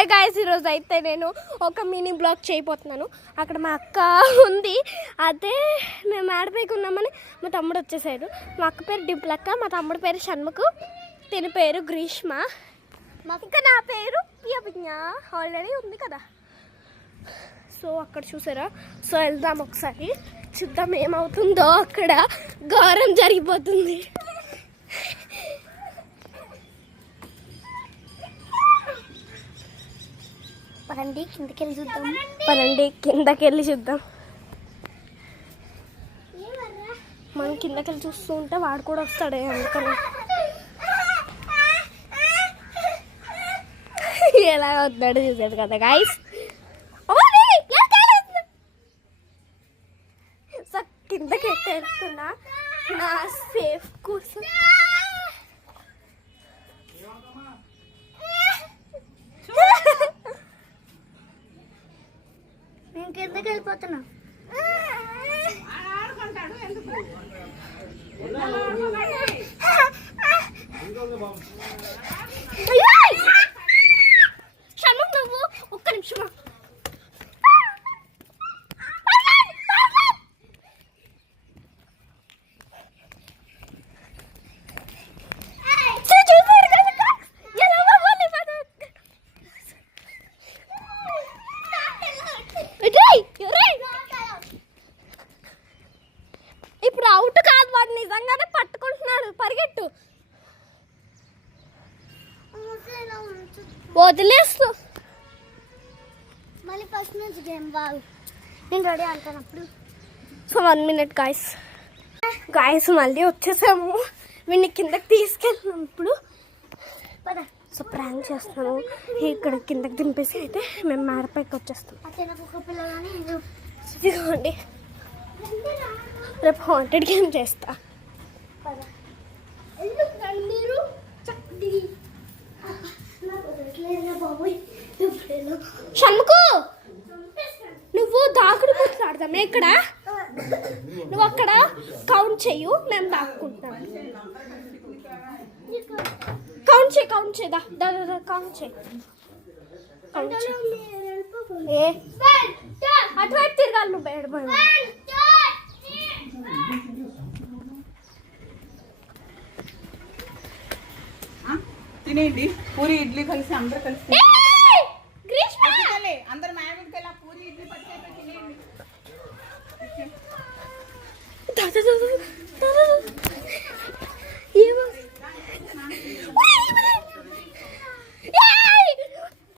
Hi guys, ఈరోజు అయితే నేను ఒక మినీ బ్లాగ్ చేయబోతున్నాను. అక్కడ మా అక్క ఉంది, అదే మేము ఆడపైకి ఉన్నామని మా తమ్ముడు వచ్చేసాడు. మా అక్క పేరు డింపులక్క, మా తమ్ముడు పేరు షణ్ముఖ్, తిని పేరు గ్రీష్మ, ఇంకా నా పేరు పియపిజ్ఞ ఆల్రెడీ ఉంది కదా. సో అక్కడ చూసారా, సో వెళ్దాం ఒకసారి చూద్దాం ఏమవుతుందో. అక్కడ ఘోరం జరిగిపోతుంది. పదండి కిందకెళ్ళి చూద్దాం. కిందకెళ్ళి చూద్దాం. మనం కిందకెళ్ళి చూస్తూ ఉంటే వాడు కూడా వస్తాడే, అందుకని ఎలా వద్దాడు చూసాడు కదా గాయస్. సో కిందకి వెళ్తున్నా నా సేఫ్ కోసం. నేను కిందకి వెళ్ళిపోతున్నా. షణ్ముఖ్ నువ్వు ఒక్క నిమిషం. ఇప్పుడు అవుట్ కాదు, వాడు నిజంగానే పట్టుకుంటున్నాడు. పరిగెట్టు, వదిలేస్తూ మళ్ళీ ఫస్ట్ నుంచి గేమ్ బాగు. నేను రెడీ అంటున్నప్పుడు. సో 1 minute గాయస్ మళ్ళీ వచ్చేసాము. వీడిని కిందకి తీసుకెళ్ళినప్పుడు సో ప్రాంక్ చేస్తాను. ఇక్కడ కిందకి దింపేసి అయితే మేము మేడపైకి వచ్చేస్తాం. ఇదిగోండి, రేపు హాంటెడ్ గేమ్ చేస్తా. షణ్ముఖ్ నువ్వు దాకుడు కూతురు ఆడదామే. ఇక్కడ నువ్వు అక్కడ కౌంట్ చెయ్యు, మేము దాక్కుంటాం. కౌంట్ చేయి, కౌంట్ చేయి, కౌంట్ చేయి. అటువైపు తిరగాలి నువ్వు. బయట తినేయండి. పూరి ఇడ్లీ కలిసి అందరూ కలిసి అందరు మేడకి పూరి ఇడ్లీ పచ్చి తినేయండి.